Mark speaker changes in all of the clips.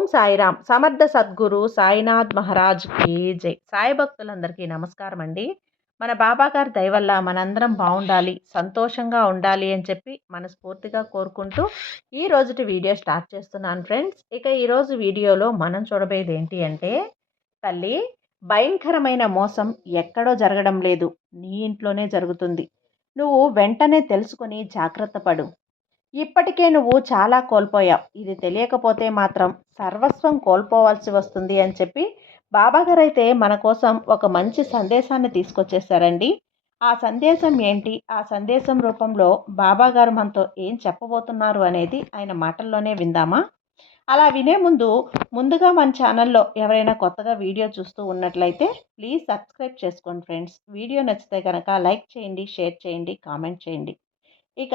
Speaker 1: ఓం సాయిరామ్. సమర్థ సద్గురు సాయినాథ్ మహారాజ్కి జై. సాయి భక్తులందరికీ నమస్కారం అండి మన బాబాగారి దయవల్ల మనందరం బాగుండాలి సంతోషంగా ఉండాలి అని చెప్పి మనస్ఫూర్తిగా కోరుకుంటూ ఈ రోజుటి వీడియో స్టార్ట్ చేస్తున్నాను ఫ్రెండ్స్. ఇక ఈరోజు వీడియోలో మనం చూడబోయేది ఏంటి అంటే తల్లి భయంకరమైన మోసం ఎక్కడో జరగడం లేదు. నీ ఇంట్లోనే జరుగుతుంది. నువ్వు వెంటనే తెలుసుకొని జాగ్రత్త పడు. ఇప్పటికే నువ్వు చాలా కోల్పోయావు. ఇది తెలియకపోతే మాత్రం సర్వస్వం కోల్పోవాల్సి వస్తుంది అని చెప్పి బాబాగారు అయితే మన కోసం ఒక మంచి సందేశాన్ని తీసుకొచ్చేసారండి ఆ సందేశం ఏంటి? ఆ సందేశం రూపంలో బాబాగారు మనతో ఏం చెప్పబోతున్నారు అనేది ఆయన మాటల్లోనే విందామా? అలా వినే ముందు ముందుగా మన ఛానల్లో ఎవరైనా కొత్తగా వీడియో చూస్తూ ఉన్నట్లయితే ప్లీజ్ సబ్స్క్రైబ్ చేసుకోండి ఫ్రెండ్స్. వీడియో నచ్చితే కనుక లైక్ చేయండి షేర్ చేయండి కామెంట్ చేయండి. ఇక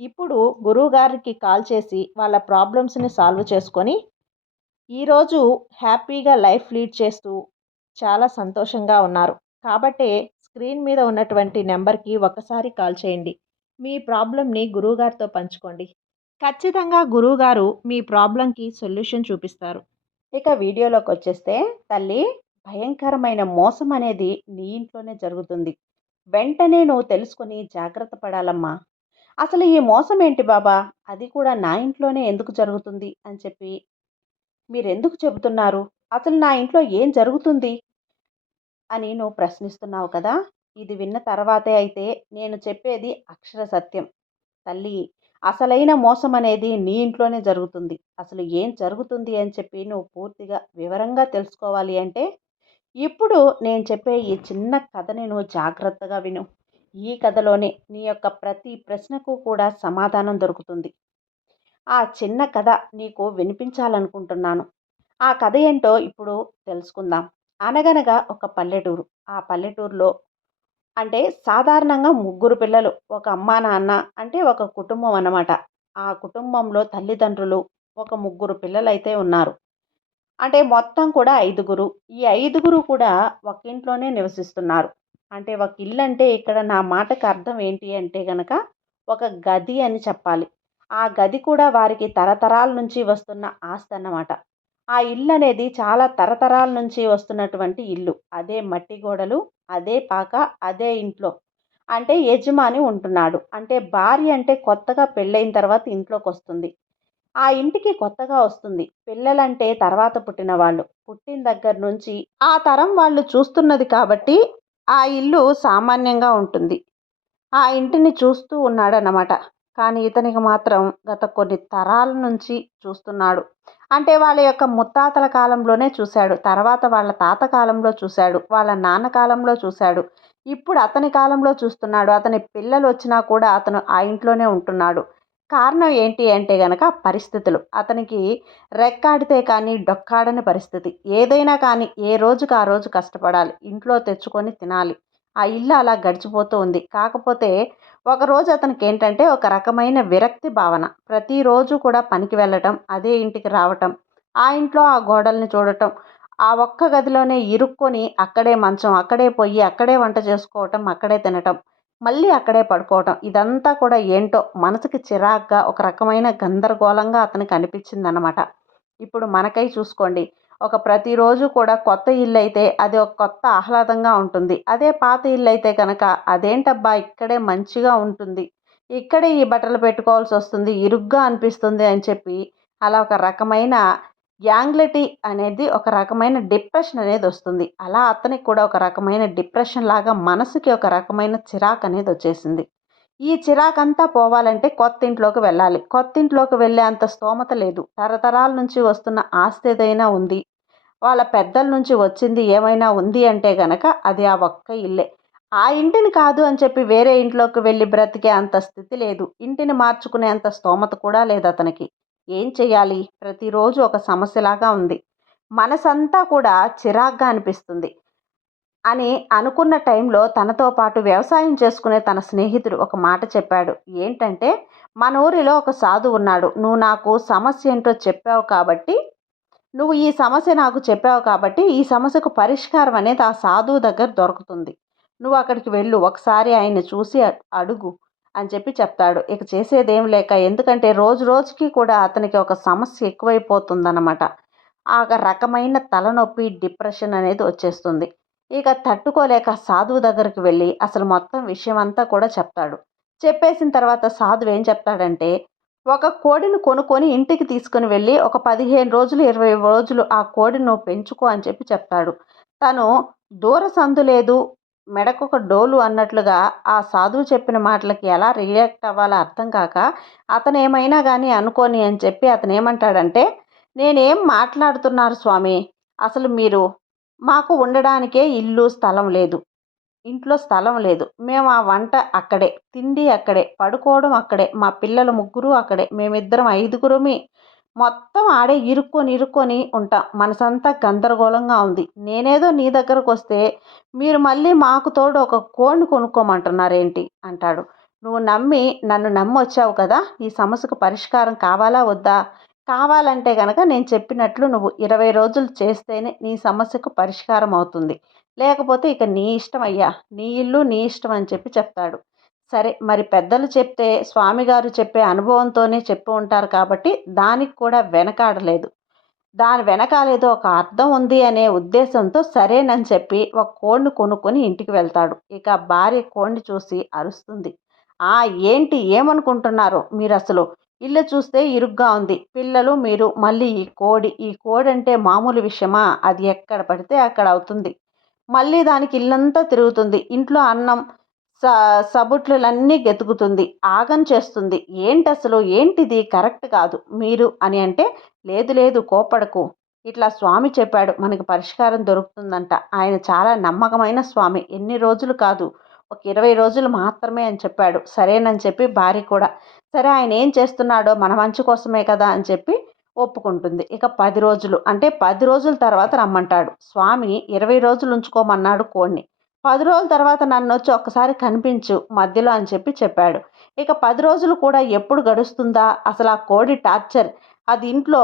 Speaker 1: ఇప్పుడు గురువుగారికి కాల్ చేసి వాళ్ళ ప్రాబ్లమ్స్ని సాల్వ్ చేసుకొని ఈరోజు హ్యాపీగా లైఫ్ లీడ్ చేస్తూ చాలా సంతోషంగా ఉన్నారు. కాబట్టే స్క్రీన్ మీద ఉన్నటువంటి నెంబర్కి ఒకసారి కాల్ చేయండి. మీ ప్రాబ్లమ్ని గురువుగారితో పంచుకోండి. ఖచ్చితంగా గురువుగారు మీ ప్రాబ్లంకి సొల్యూషన్ చూపిస్తారు. ఇక వీడియోలోకి వచ్చేస్తే తల్లి భయంకరమైన మోసం అనేది నీ ఇంట్లోనే జరుగుతుంది. వెంటనే నువ్వు తెలుసుకొని జాగ్రత్త పడాలమ్మా. అసలు ఈ మోసం ఏంటి బాబా? అది కూడా నా ఇంట్లోనే ఎందుకు జరుగుతుంది? అని చెప్పి మీరెందుకు చెబుతున్నారు? అసలు నా ఇంట్లో ఏం జరుగుతుంది? అని నువ్వు ప్రశ్నిస్తున్నావు కదా? ఇది విన్న తర్వాతే అయితే నేను చెప్పేది అక్షర సత్యం. తల్లి అసలైన మోసం అనేది నీ ఇంట్లోనే జరుగుతుంది. అసలు ఏం జరుగుతుంది అని చెప్పి నువ్వు పూర్తిగా వివరంగా తెలుసుకోవాలి అంటే ఇప్పుడు నేను చెప్పే ఈ చిన్న కథని నువ్వు జాగ్రత్తగా విను. ఈ కథలోనే నీ యొక్క ప్రతి ప్రశ్నకు కూడా సమాధానం దొరుకుతుంది. ఆ చిన్న కథ నీకు వినిపించాలనుకుంటున్నాను. ఆ కథ ఏంటో ఇప్పుడు తెలుసుకుందాం. అనగనగా ఒక పల్లెటూరు. ఆ పల్లెటూరులో అంటే సాధారణంగా ముగ్గురు పిల్లలు ఒక అమ్మా నాన్న అంటే ఒక కుటుంబం అన్నమాట. ఆ కుటుంబంలో తల్లిదండ్రులు ఒక ముగ్గురు పిల్లలైతే ఉన్నారు. అంటే మొత్తం కూడా ఐదుగురు. ఈ ఐదుగురు కూడా ఒక ఇంట్లోనే నివసిస్తున్నారు. అంటే ఒక ఇల్లు అంటే ఇక్కడ నా మాటకు అర్థం ఏంటి అంటే కనుక ఒక గది అని చెప్పాలి. ఆ గది కూడా వారికి తరతరాల నుంచి వస్తున్న ఆస్తి అన్నమాట. ఆ ఇల్లు అనేది చాలా తరతరాల నుంచి వస్తున్నటువంటి ఇల్లు. అదే మట్టి గోడలు అదే పాక అదే ఇంట్లో. అంటే యజమాని ఉంటున్నాడు. అంటే భార్య అంటే కొత్తగా పెళ్ళైన తర్వాత ఇంట్లోకి వస్తుంది. ఆ ఇంటికి కొత్తగా వస్తుంది. పిల్లలంటే తర్వాత పుట్టిన వాళ్ళు. పుట్టిన దగ్గర నుంచి ఆ తరం వాళ్ళు చూస్తున్నది కాబట్టి ఆ ఇల్లు సామాన్యంగా ఉంటుంది. ఆ ఇంటిని చూస్తూ ఉన్నాడనమాట కానీ ఇతనికి మాత్రం గత కొన్ని తరాల నుంచి చూస్తున్నాడు. అంటే వాళ్ళ యొక్క ముత్తాతల కాలంలోనే చూశాడు. తర్వాత వాళ్ళ తాత కాలంలో చూశాడు. వాళ్ళ నాన్న కాలంలో చూశాడు. ఇప్పుడు అతని కాలంలో చూస్తున్నాడు. అతని పిల్లలు వచ్చినా కూడా అతను ఆ ఇంట్లోనే ఉంటున్నాడు. కారణం ఏంటి అంటే గనక పరిస్థితులు. అతనికి రెక్కాడితే కానీ డొక్కాడని పరిస్థితి. ఏదైనా కానీ ఏ రోజుకి ఆ రోజు కష్టపడాలి. ఇంట్లో తెచ్చుకొని తినాలి. ఆ ఇల్లు అలా గడిచిపోతూ ఉంది. కాకపోతే ఒకరోజు అతనికి ఏంటంటే ఒక రకమైన విరక్తి భావన. ప్రతిరోజు కూడా పనికి వెళ్ళటం అదే ఇంటికి రావటం ఆ ఇంట్లో ఆ గోడల్ని చూడటం
Speaker 2: ఆ ఒక్క గదిలోనే ఇరుక్కొని అక్కడే మంచం అక్కడే పొయ్యి అక్కడే వంట చేసుకోవటం అక్కడే తినటం. మళ్ళీ అక్కడే పడుకోవటం. ఇదంతా కూడా ఏంటో మనసుకి చిరాగ్గా ఒక రకమైన గందరగోళంగా అతనికి అనిపించిందనమాట ఇప్పుడు మనకై చూసుకోండి. ఒక ప్రతిరోజు కూడా కొత్త ఇల్లు అయితే అది ఒక కొత్త ఆహ్లాదంగా ఉంటుంది. అదే పాత ఇల్లు అయితే కనుక అదేంటబ్బా ఇక్కడే మంచిగా ఉంటుంది. ఇక్కడే ఈ బట్టలు పెట్టుకోవాల్సి వస్తుంది ఇరుగ్గా అనిపిస్తుంది అని చెప్పి అలా ఒక రకమైన యాంగ్లటీ అనేది ఒక రకమైన డిప్రెషన్ అనేది వస్తుంది. అలా అతనికి కూడా ఒక రకమైన డిప్రెషన్ లాగా మనసుకి ఒక రకమైన చిరాకు అనేది వచ్చేసింది. ఈ చిరాకంతా పోవాలంటే కొత్త ఇంట్లోకి వెళ్ళాలి. కొత్త ఇంట్లోకి వెళ్ళే అంత స్తోమత లేదు. తరతరాల నుంచి వస్తున్న ఆస్తి ఏదైనా ఉంది వాళ్ళ పెద్దల నుంచి వచ్చింది ఏమైనా ఉంది అంటే గనక అది ఆ ఒక్క ఇల్లే. ఆ ఇంటిని కాదు అని చెప్పి వేరే ఇంట్లోకి వెళ్ళి బ్రతికే అంత స్థితి లేదు. ఇంటిని మార్చుకునే అంత స్తోమత కూడా లేదు అతనికి. ఏం చేయాలి ప్రతిరోజు ఒక సమస్యలాగా ఉంది. మనసంతా కూడా చిరాగ్గా అనిపిస్తుంది. అని అనుకున్న టైంలో తనతో పాటు వ్యవసాయం చేసుకునే తన స్నేహితుడు ఒక మాట చెప్పాడు. ఏంటంటే మన ఊరిలో ఒక సాధు ఉన్నాడు. నువ్వు నాకు సమస్య ఏంటో చెప్పావు కాబట్టి నువ్వు ఈ సమస్య నాకు చెప్పావు కాబట్టి ఈ సమస్యకు పరిష్కారం అనేది ఆ సాధువు దగ్గర దొరుకుతుంది. నువ్వు అక్కడికి వెళ్ళు. ఒకసారి ఆయన్ని చూసి అడుగు. అని చెప్పి చెప్తాడు. ఇక చేసేదేం లేక ఎందుకంటే రోజు రోజుకి కూడా అతనికి ఒక సమస్య ఎక్కువైపోతుందన్నమాట. ఆ రకమైన తలనొప్పి డిప్రెషన్ అనేది వచ్చేస్తుంది. ఇక తట్టుకోలేక సాధువు దగ్గరికి వెళ్ళి అసలు మొత్తం విషయం అంతా కూడా చెప్తాడు. చెప్పేసిన తర్వాత సాధువు ఏం చెప్తాడంటే ఒక కోడిని కొనుక్కొని ఇంటికి తీసుకుని వెళ్ళి ఒక పదిహేను రోజులు ఇరవై రోజులు ఆ కోడిను పెంచుకో అని చెప్పి చెప్తాడు. తను దూర సందు లేదు మెడకొక డోలు అన్నట్లుగా ఆ సాధువు చెప్పిన మాటలకి ఎలా రియాక్ట్ అవ్వాలో అర్థం కాక అతను ఏమైనా కానీ అనుకోని అని చెప్పి అతను ఏమంటాడంటే నేనేం మాట్లాడుతున్నారు స్వామి? అసలు మీరు మాకు ఉండడానికే ఇల్లు స్థలం లేదు. ఇంట్లో స్థలం లేదు. మేము ఆ వంట అక్కడే తిండి అక్కడే పడుకోవడం అక్కడే మా పిల్లలు ముగ్గురు అక్కడే మేమిద్దరం ఐదుగురుమి మొత్తం ఆడే ఇరుక్కొని ఇరుక్కొని ఉంటాం. మనసంతా గందరగోళంగా ఉంది. నేనేదో నీ దగ్గరకు వస్తే మీరు మళ్ళీ మాకు తోడు ఒక కోడిని కొనుక్కోమంటున్నారేంటి? అంటాడు. నువ్వు నమ్మి నన్ను నమ్మి వచ్చావు కదా? ఈ సమస్యకు పరిష్కారం కావాలా వద్దా? కావాలంటే కనుక నేను చెప్పినట్లు నువ్వు ఇరవై రోజులు చేస్తేనే నీ సమస్యకు పరిష్కారం అవుతుంది. లేకపోతే ఇక నీ ఇష్టం అయ్యా. నీ ఇల్లు నీ ఇష్టం అని చెప్పి చెప్తాడు. సరే మరి పెద్దలు చెప్తే స్వామిగారు చెప్పే అనుభవంతోనే చెప్పు ఉంటారు కాబట్టి దానికి కూడా వెనకాడలేదు. దాని వెనకాలేదో ఒక అర్థం ఉంది అనే ఉద్దేశంతో సరేనని చెప్పి ఒక కోడిని కొనుక్కొని ఇంటికి వెళ్తాడు. ఇక భార్య కోడిని చూసి అరుస్తుంది. ఆ ఏంటి ఏమనుకుంటున్నారు? మీరు అసలు ఇల్లు చూస్తే ఇరుగ్గా ఉంది. పిల్లలు మీరు మళ్ళీ ఈ కోడి ఈ కోడి అంటే మామూలు విషయమా? అది ఎక్కడ పడితే అక్కడ అవుతుంది. మళ్ళీ దానికి ఇల్లంతా తిరుగుతుంది. ఇంట్లో అన్నం స సబుట్లన్నీ గెతుకుతుంది ఆగం చేస్తుంది. ఏంటి అసలు ఏంటిది? కరెక్ట్ కాదు. మీరు అని అంటే లేదు లేదు కోపడకు ఇట్లా స్వామి చెప్పాడు మనకి పరిష్కారం దొరుకుతుందంట. ఆయన చాలా నమ్మకమైన స్వామి. ఎన్ని రోజులు కాదు. ఒక ఇరవై రోజులు మాత్రమే అని చెప్పాడు. సరేనని చెప్పి భార్య కూడా సరే ఆయన ఏం చేస్తున్నాడో మన మంచి కోసమే కదా అని చెప్పి ఒప్పుకుంటుంది. ఇక పది రోజులు అంటే పది రోజుల తర్వాత రమ్మంటాడు. స్వామి ఇరవై రోజులు ఉంచుకోమన్నాడు కోడిని. పది రోజుల తర్వాత నన్ను వచ్చి ఒక్కసారి కనిపించు మధ్యలో అని చెప్పి చెప్పాడు. ఇక పది రోజులు కూడా ఎప్పుడు గడుస్తుందా? అసలు ఆ కోడి టార్చర్ అది ఇంట్లో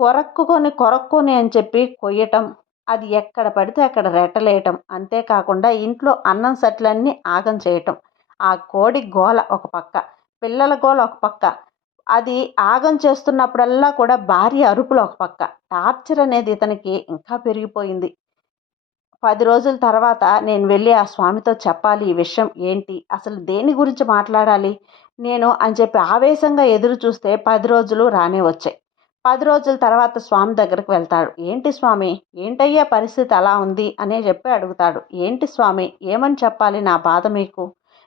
Speaker 2: కొరక్కుని కొరక్కుని అని చెప్పి కొయ్యటం అది ఎక్కడ పడితే అక్కడ రెట్టలేయటం అంతేకాకుండా ఇంట్లో అన్నం సట్లన్నీ ఆగం చేయటం. ఆ కోడి గోల ఒక పక్క పిల్లల గోల ఒక పక్క అది ఆగం చేస్తున్నప్పుడల్లా కూడా భార్య అరుపులు ఒక పక్క. టార్చర్ అనేది ఇతనికి ఇంకా పెరిగిపోయింది. పది రోజుల తర్వాత నేను వెళ్ళి ఆ స్వామితో చెప్పాలి ఈ విషయం ఏంటి? అసలు దేని గురించి మాట్లాడాలి? నేను అని చెప్పి ఆవేశంగా ఎదురు చూస్తే పది రోజులు రానే వచ్చాయి. పది రోజుల తర్వాత స్వామి దగ్గరకు వెళ్తాడు. ఏంటి స్వామి? ఏంటయ్యా పరిస్థితి అలా ఉంది? అనే చెప్పి అడుగుతాడు. ఏంటి స్వామి? ఏమని చెప్పాలి నా బాధ మీకు?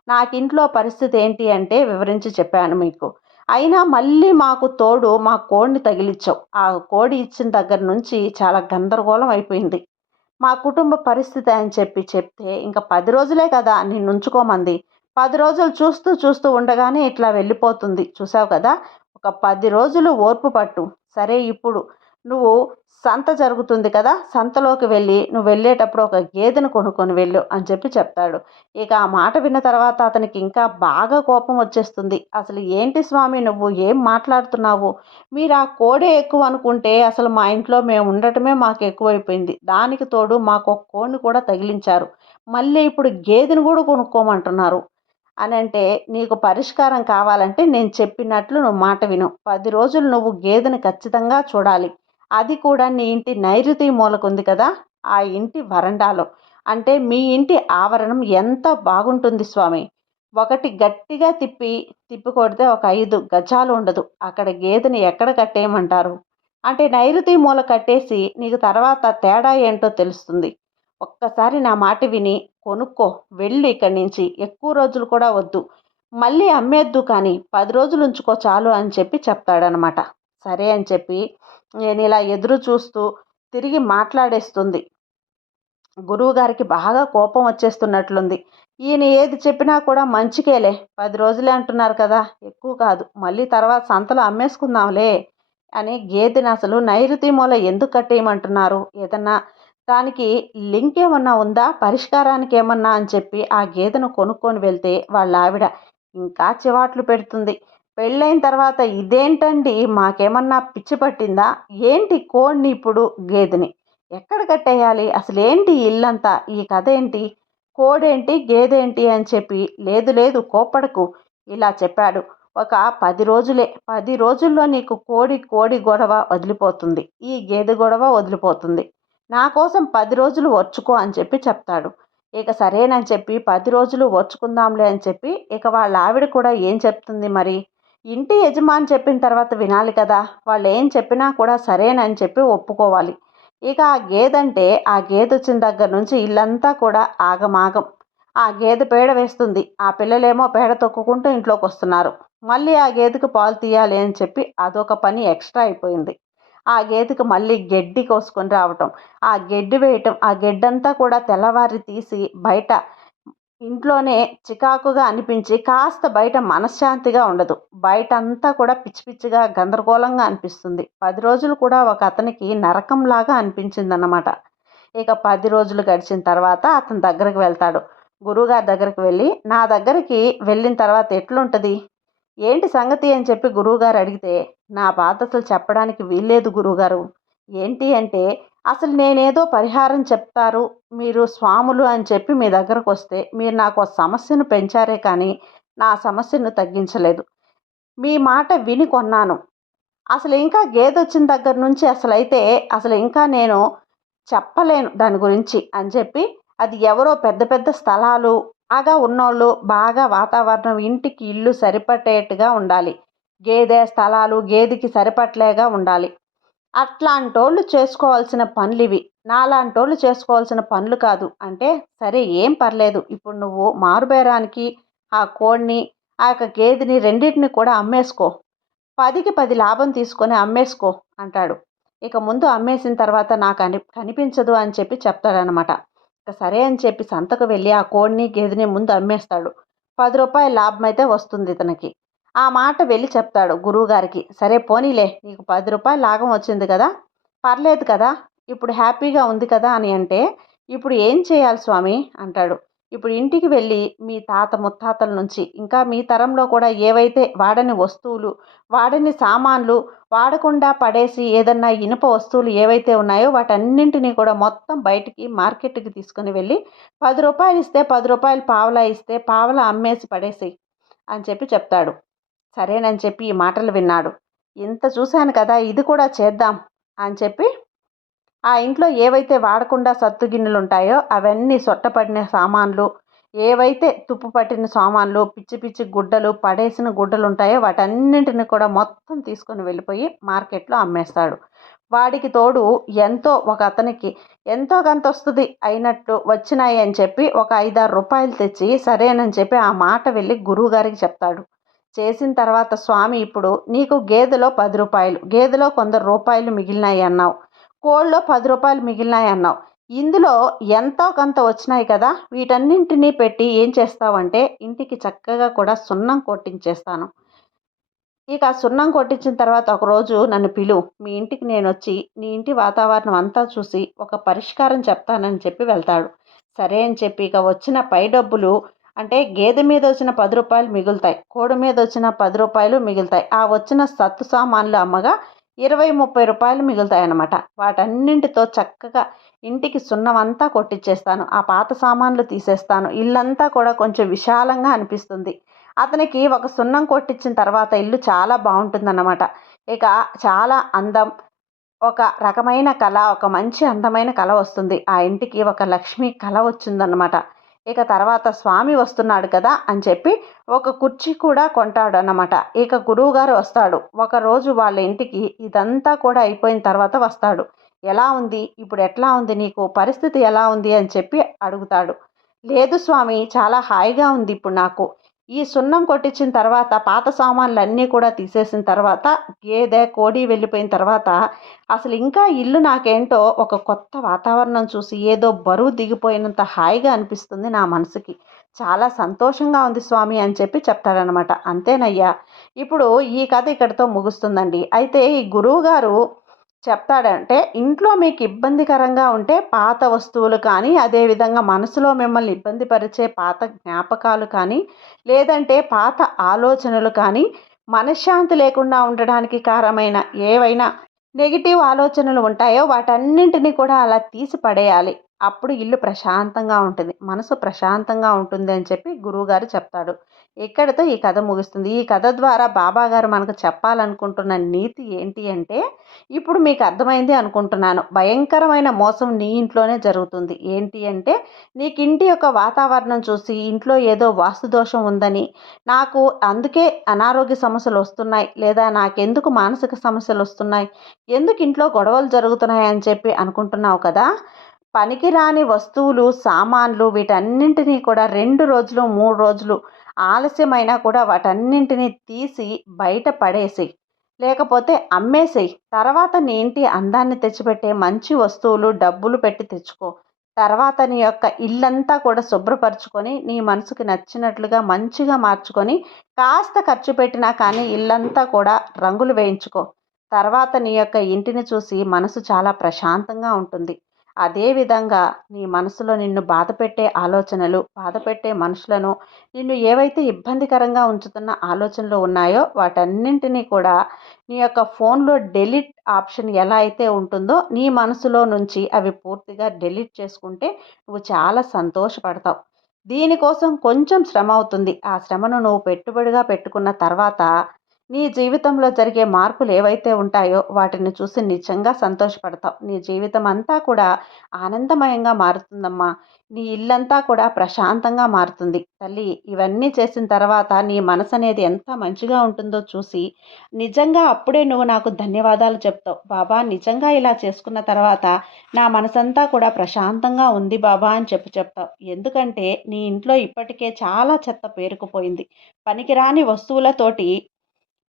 Speaker 2: నాకు ఇంట్లో పరిస్థితి ఏంటి? అంటే వివరించి చెప్పాను మీకు. అయినా మళ్ళీ మాకు తోడు మా కోడిని తగిలిచ్చావు. ఆ కోడి ఇచ్చిన దగ్గర నుంచి చాలా గందరగోళం అయిపోయింది. మా కుటుంబ పరిస్థితి అని చెప్పి చెప్తే ఇంకా పది రోజులే కదా నిన్ను ఉంచుకోమంది. పది రోజులు చూస్తూ చూస్తూ ఉండగానే ఇట్లా వెళ్ళిపోతుంది. చూసావు కదా? ఒక పది రోజులు ఓర్పు పట్టు. సరే ఇప్పుడు నువ్వు సంత జరుగుతుంది కదా సంతలోకి వెళ్ళి నువ్వు వెళ్ళేటప్పుడు ఒక గేదెను కొనుక్కొని వెళ్ళు అని చెప్పి చెప్తాడు. ఇక ఆ మాట విన్న తర్వాత అతనికి ఇంకా బాగా కోపం వచ్చేస్తుంది. అసలు ఏంటి స్వామి నువ్వు? ఏం మాట్లాడుతున్నావు? మీరు ఆ కోడే ఎక్కువ అనుకుంటే అసలు మా ఇంట్లో మేము ఉండటమే మాకు ఎక్కువైపోయింది. దానికి తోడు మాకు ఒక కోడిని కూడా తగిలించారు. మళ్ళీ ఇప్పుడు గేదెను కూడా కొనుక్కోమంటున్నారు. అని అంటే నీకు పరిష్కారం కావాలంటే నేను చెప్పినట్లు నువ్వు మాట విను. పది రోజులు నువ్వు గేదెను ఖచ్చితంగా చూడాలి. అది కూడా నీ ఇంటి నైరుతి మూలకుంది కదా ఆ ఇంటి వరండాలో. అంటే మీ ఇంటి ఆవరణం ఎంత బాగుంటుంది స్వామి. ఒకటి గట్టిగా తిప్పి తిప్పి కొడితే ఒక ఐదు గజాలు ఉండదు. అక్కడ గేదెని ఎక్కడ కట్టేయమంటారు? అంటే నైరుతి మూల కట్టేసి నీకు తర్వాత తేడా ఏంటో తెలుస్తుంది. ఒక్కసారి నా మాట విని కొనుక్కో. వెళ్ళు ఇక్కడి నుంచి. ఎక్కువ రోజులు కూడా వద్దు. మళ్ళీ అమ్మేద్దు కానీ పది రోజులు ఉంచుకో చాలు అని చెప్పి చెప్తాడనమాట సరే అని చెప్పి నేను ఇలా ఎదురు చూస్తూ తిరిగి మాట్లాడేస్తుంది. గురువుగారికి బాగా కోపం వచ్చేస్తున్నట్లుంది. ఈయన ఏది చెప్పినా కూడా మంచికేలే. పది రోజులే అంటున్నారు కదా ఎక్కువ కాదు. మళ్ళీ తర్వాత సంతలో అమ్మేసుకుందాంలే అని గేదెని అసలు నైరుతి మూల ఎందుకు కట్టేయమంటున్నారు? ఏదన్నా దానికి లింక్ ఏమన్నా ఉందా? పరిష్కారానికి ఏమన్నా అని చెప్పి ఆ గేదెను కొనుక్కొని వెళ్తే వాళ్ళ ఆవిడ ఇంకా చివాట్లు పెడుతుంది. పెళ్ళైన తర్వాత ఇదేంటండి? మాకేమన్నా పిచ్చి పట్టిందా? ఏంటి కోడిని ఇప్పుడు గేదెని? ఎక్కడ కట్టేయాలి? అసలు ఏంటి ఇల్లంతా? ఈ కథ ఏంటి కోడేంటి? గేదెంటి? అని చెప్పి లేదు లేదు కోపడకు ఇలా చెప్పాడు. ఒక పది రోజులే. పది రోజుల్లో నీకు కోడి కోడి గొడవ వదిలిపోతుంది. ఈ గేదె గొడవ వదిలిపోతుంది. నా కోసం పది రోజులు వచ్చుకో అని చెప్పి చెప్తాడు. ఇక సరేనని చెప్పి పది రోజులు వచ్చుకుందాంలే అని చెప్పి ఇక వాళ్ళ ఆవిడ కూడా ఏం చెప్తుంది మరి? ఇంటి యజమాని చెప్పిన తర్వాత వినాలి కదా. వాళ్ళు ఏం చెప్పినా కూడా సరేనని చెప్పి ఒప్పుకోవాలి. ఇక ఆ గేదంటే ఆ గేదె వచ్చిన దగ్గర నుంచి ఇల్లంతా కూడా ఆగమాగం. ఆ గేదె పేడ వేస్తుంది. ఆ పిల్లలేమో పేడ తొక్కుకుంటూ ఇంట్లోకి వస్తున్నారు. మళ్ళీ ఆ గేదెకి పాలు తీయాలి అని చెప్పి అదొక పని ఎక్స్ట్రా అయిపోయింది. ఆ గేదెకి మళ్ళీ గడ్డి కోసుకొని రావటం. ఆ గడ్డి వేయటం. ఆ గడ్డంతా కూడా తెల్లవారి తీసి బయట ఇంట్లోనే చికాకుగా అనిపించి కాస్త బయట మనశ్శాంతిగా ఉండదు. బయట అంతా కూడా పిచ్చి పిచ్చిగా గందరగోళంగా అనిపిస్తుంది. పది రోజులు కూడా ఒక అతనికి నరకంలాగా అనిపించిందన్నమాట. ఇక పది రోజులు గడిచిన తర్వాత అతని దగ్గరికి వెళ్తాడు. గురువుగారి దగ్గరికి వెళ్ళి నా దగ్గరికి వెళ్ళిన తర్వాత ఎట్లుంటుంది? ఏంటి సంగతి? అని చెప్పి గురువుగారు అడిగితే నా బాధ అసలు చెప్పడానికి వీల్లేదు గురువుగారు. ఏంటి అంటే అసలు నేనేదో పరిహారం చెప్తారు మీరు స్వాములు అని చెప్పి మీ దగ్గరకు వస్తే మీరు నాకు ఒక సమస్యను పెంచారే కానీ నా సమస్యను తగ్గించలేదు. మీ మాట విని కొన్నాను. అసలు ఇంకా గేదె వచ్చిన దగ్గర నుంచి అసలు అయితే అసలు ఇంకా నేను చెప్పలేను దాని గురించి అని చెప్పి అది ఎవరో పెద్ద పెద్ద స్థలాలు బాగా ఉన్నోళ్ళు బాగా వాతావరణం ఇంటికి ఇల్లు సరిపడేట్టుగా ఉండాలి. గేదె స్థలాలు గేదెకి సరిపట్లేగా ఉండాలి. అట్లాంటోళ్ళు చేసుకోవాల్సిన పనులు ఇవి నాలాంటోళ్ళు చేసుకోవాల్సిన పనులు కాదు. అంటే సరే ఏం పర్లేదు. ఇప్పుడు నువ్వు మారుబేరానికి ఆ కోడిని ఆ యొక్క గేదెని రెండింటిని కూడా అమ్మేసుకో. పదికి పది లాభం తీసుకొని అమ్మేసుకో అంటాడు. ఇక ముందు అమ్మేసిన తర్వాత నాకు అని కనిపించదు అని చెప్పి చెప్తాడనమాట ఇక సరే అని చెప్పి సంతకు వెళ్ళి ఆ కోడిని గేదెని ముందు అమ్మేస్తాడు. పది రూపాయల లాభం అయితే వస్తుంది ఇతనికి. ఆ మాట వెళ్ళి చెప్తాడు గురువుగారికి. సరే పోనీలే నీకు పది రూపాయలు లాభం వచ్చింది కదా పర్లేదు కదా ఇప్పుడు హ్యాపీగా ఉంది కదా అని అంటే ఇప్పుడు ఏం చేయాలి స్వామి? అంటాడు. ఇప్పుడు ఇంటికి వెళ్ళి మీ తాత ముత్తాతల నుంచి ఇంకా మీ తరంలో కూడా ఏవైతే వాడని వస్తువులు వాడని సామాన్లు వాడకుండా పడేసి ఏదన్నా ఇనుప వస్తువులు ఏవైతే ఉన్నాయో వాటన్నింటినీ కూడా మొత్తం బయటికి మార్కెట్కి తీసుకొని వెళ్ళి పది రూపాయలు ఇస్తే పది రూపాయలు పావలా ఇస్తే పావలా అమ్మేసి పడేసి అని చెప్పి చెప్తాడు. సరేనని చెప్పి ఈ మాటలు విన్నాడు. ఇంత చూశాను కదా ఇది కూడా చేద్దాం అని చెప్పి ఆ ఇంట్లో ఏవైతే వాడకుండా సత్తు గిన్నెలు ఉంటాయో అవన్నీ సొట్టపడిన సామాన్లు ఏవైతే తుప్పు పట్టిన సామాన్లు పిచ్చి పిచ్చి గుడ్డలు పడేసిన గుడ్డలు ఉంటాయో వాటన్నింటిని కూడా మొత్తం తీసుకొని వెళ్ళిపోయి మార్కెట్లో అమ్మేస్తాడు. వాడికి తోడు ఎంతో ఒక అతనికి ఎంతో కొంత వస్తుంది అయినట్టు వచ్చినాయి అని చెప్పి ఒక ఐదారు రూపాయలు తెచ్చి సరేనని చెప్పి ఆ మాట వెళ్ళి గురువుగారికి చెప్తాడు. చేసిన తర్వాత స్వామి ఇప్పుడు నీకు గేదెలో పది రూపాయలు గేదెలో కొందరు రూపాయలు మిగిలినాయి అన్నావు కోళ్ళలో పది రూపాయలు మిగిలినాయి అన్నావు. ఇందులో ఎంతో కొంత వచ్చినాయి కదా వీటన్నింటినీ పెట్టి ఏం చేస్తావంటే ఇంటికి చక్కగా కూడా సున్నం కొట్టించేస్తాను. ఇక సున్నం కొట్టించిన తర్వాత ఒకరోజు నన్ను పిలు మీ ఇంటికి నేను వచ్చి నీ ఇంటి వాతావరణం అంతా చూసి ఒక పరిష్కారం చెప్తానని చెప్పి వెళ్తాడు. సరే అని చెప్పి ఇక వచ్చిన పై డబ్బులు అంటే గేదె మీద వచ్చిన పది రూపాయలు మిగులుతాయి కోడి మీద వచ్చిన పది రూపాయలు మిగులుతాయి. ఆ వచ్చిన సత్తు సామాన్లు అమ్మగా ఇరవై ముప్పై రూపాయలు మిగులుతాయి అన్నమాట వాటన్నింటితో చక్కగా ఇంటికి సున్నమంతా కొట్టించేస్తాను ఆ పాత సామాన్లు తీసేస్తాను. ఇల్లంతా కూడా కొంచెం విశాలంగా అనిపిస్తుంది. అతనికి ఒక సున్నం కొట్టించిన తర్వాత ఇల్లు చాలా బాగుంటుందన్నమాట. ఇక చాలా అందం ఒక రకమైన కళ ఒక మంచి అందమైన కళ వస్తుంది. ఆ ఇంటికి ఒక లక్ష్మి కళ వచ్చిందన్నమాట. ఇక తర్వాత స్వామి వస్తున్నాడు కదా అని చెప్పి ఒక కుర్చీ కూడా కొంటాడు అన్నమాట ఇక గురువుగారు వస్తాడు. ఒకరోజు వాళ్ళ ఇంటికి ఇదంతా కూడా అయిపోయిన తర్వాత వస్తాడు. ఎలా ఉంది? ఇప్పుడు ఎట్లా ఉంది? నీకు పరిస్థితి ఎలా ఉంది? అని చెప్పి అడుగుతాడు. లేదు స్వామి చాలా హాయిగా ఉంది ఇప్పుడు నాకు. ఈ సున్నం కొట్టించిన తర్వాత పాత సామాన్లు అన్నీ కూడా తీసేసిన తర్వాత గేదె కోడి వెళ్ళిపోయిన తర్వాత అసలు ఇంకా ఇల్లు నాకేంటో ఒక కొత్త వాతావరణం చూసి ఏదో బరువు దిగిపోయినంత హాయిగా అనిపిస్తుంది నా మనసుకి. చాలా సంతోషంగా ఉంది స్వామి అని చెప్పి చెప్తాడనమాట అంతేనయ్యా. ఇప్పుడు ఈ కథ ఇక్కడితో ముగుస్తుందండి. అయితే ఈ గురువుగారు చెప్తాడంటే ఇంట్లో మీకు ఇబ్బందికరంగా ఉంటే పాత వస్తువులు కానీ అదేవిధంగా మనసులో మిమ్మల్ని ఇబ్బంది పరిచే పాత జ్ఞాపకాలు కానీ లేదంటే పాత ఆలోచనలు కానీ మనశ్శాంతి లేకుండా ఉండడానికి కారణమైన ఏవైనా నెగిటివ్ ఆలోచనలు ఉంటాయో వాటన్నింటినీ కూడా అలా తీసి పడేయాలి. అప్పుడు ఇల్లు ప్రశాంతంగా ఉంటుంది. మనసు ప్రశాంతంగా ఉంటుంది అని చెప్పి గురువుగారు చెప్తాడు. ఇక్కడితో ఈ కథ ముగుస్తుంది. ఈ కథ ద్వారా బాబా గారు మనకు చెప్పాలనుకుంటున్న నీతి ఏంటి అంటే ఇప్పుడు మీకు అర్థమైంది అనుకుంటున్నాను. భయంకరమైన మోసం నీ ఇంట్లోనే జరుగుతుంది. ఏంటి అంటే నీకు ఇంటి యొక్క వాతావరణం చూసి ఇంట్లో ఏదో వాస్తు దోషం ఉందని నాకు అందుకే అనారోగ్య సమస్యలు వస్తున్నాయి లేదా నాకెందుకు మానసిక సమస్యలు వస్తున్నాయి ఎందుకు ఇంట్లో గొడవలు జరుగుతున్నాయి అని చెప్పి అనుకుంటున్నావు కదా? పనికిరాని వస్తువులు సామాన్లు వీటన్నింటినీ కూడా రెండు రోజులు మూడు రోజులు ఆలస్యమైనా కూడా వాటన్నింటినీ తీసి బయట పడేసి లేకపోతే అమ్మేసేయి. తర్వాత నీ ఇంటి అందాన్ని తెచ్చిపెట్టే మంచి వస్తువులు డబ్బులు పెట్టి తెచ్చుకో. తర్వాత నీ యొక్క ఇల్లంతా కూడా శుభ్రపరచుకొని నీ మనసుకి నచ్చినట్లుగా మంచిగా మార్చుకొని కాస్త ఖర్చు పెట్టినా కానీ ఇల్లంతా కూడా రంగులు వేయించుకో. తర్వాత నీ యొక్క ఇంటిని చూసి మనసు చాలా ప్రశాంతంగా ఉంటుంది. అదేవిధంగా నీ మనసులో నిన్ను బాధపెట్టే ఆలోచనలు బాధపెట్టే మనుషులను నిన్ను ఏవైతే ఇబ్బందికరంగా ఉంచుతున్న ఆలోచనలు ఉన్నాయో వాటన్నింటినీ కూడా నీ యొక్క ఫోన్లో డెలిట్ ఆప్షన్ ఎలా అయితే ఉంటుందో నీ మనసులో నుంచి అవి పూర్తిగా డెలీట్ చేసుకుంటే నువ్వు చాలా సంతోషపడతావు. దీనికోసం కొంచెం శ్రమ అవుతుంది. ఆ శ్రమను నువ్వు పెట్టుబడిగా పెట్టుకున్న తర్వాత నీ జీవితంలో జరిగే మార్పులు ఏవైతే ఉంటాయో వాటిని చూసి నిజంగా సంతోషపడతావు. నీ జీవితం అంతా కూడా ఆనందమయంగా మారుతుందమ్మా. నీ ఇల్లంతా కూడా ప్రశాంతంగా మారుతుంది. తల్లి ఇవన్నీ చేసిన తర్వాత నీ మనసు అనేది ఎంత మంచిగా ఉంటుందో చూసి నిజంగా అప్పుడే నువ్వు నాకు ధన్యవాదాలు చెప్తావు. బాబా నిజంగా ఇలా చేసుకున్న తర్వాత నా మనసంతా కూడా ప్రశాంతంగా ఉంది బాబా అని చెప్పి చెప్తావు. ఎందుకంటే నీ ఇంట్లో ఇప్పటికే చాలా చెత్త పేరుకుపోయింది. పనికిరాని వస్తువులతోటి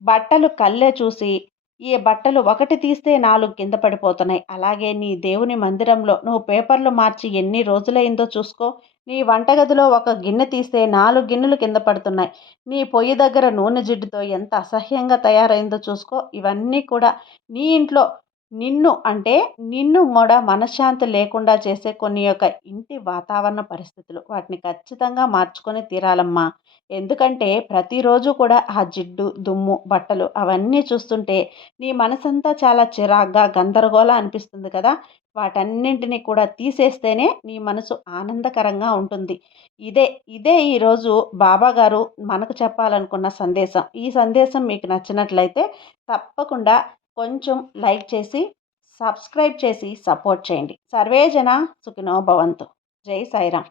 Speaker 2: బట్టలు కళ్ళే చూసి ఈ బట్టలు ఒకటి తీస్తే నాలుగు కింద పడిపోతున్నాయి. అలాగే నీ దేవుని మందిరంలో నువ్వు పేపర్లు మార్చి ఎన్ని రోజులైందో చూసుకో. నీ వంటగదిలో ఒక గిన్నె తీస్తే నాలుగు గిన్నెలు కింద పడుతున్నాయి. నీ పొయ్యి దగ్గర నూనె జిడ్డుతో ఎంత అసహ్యంగా తయారైందో చూసుకో. ఇవన్నీ కూడా నీ ఇంట్లో నిన్ను అంటే నిన్ను కూడా మనశ్శాంతి లేకుండా చేసే కొన్ని యొక్క ఇంటి వాతావరణ పరిస్థితులు. వాటిని ఖచ్చితంగా మార్చుకొని తీరాలమ్మా. ఎందుకంటే ప్రతిరోజు కూడా ఆ జిడ్డు దుమ్ము బట్టలు అవన్నీ చూస్తుంటే నీ మనసంతా చాలా చిరాగ్గా గందరగోళ అనిపిస్తుంది కదా. వాటన్నింటినీ కూడా తీసేస్తేనే నీ మనసు ఆనందకరంగా ఉంటుంది. ఇదే ఇదే ఈరోజు బాబాగారు మనకు చెప్పాలనుకున్న సందేశం. ఈ సందేశం మీకు నచ్చినట్లయితే తప్పకుండా కొంచెం లైక్ చేసి సబ్స్క్రైబ్ చేసి సపోర్ట్ చేయండి. సర్వేజన సుఖినో భవంతు. జై సాయిరామ్.